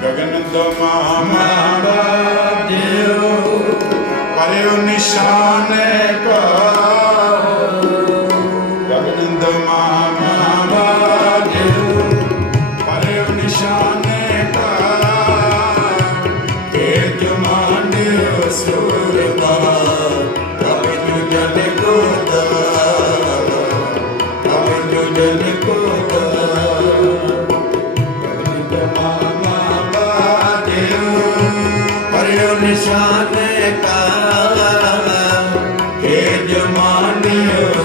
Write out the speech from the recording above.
ગગનતમાં પર્યો નિશાને પર ਪਰਿਓ ਨਿਸ਼ਾਨ ਕਾ ਕੇ ਜਮਾਨਿਓ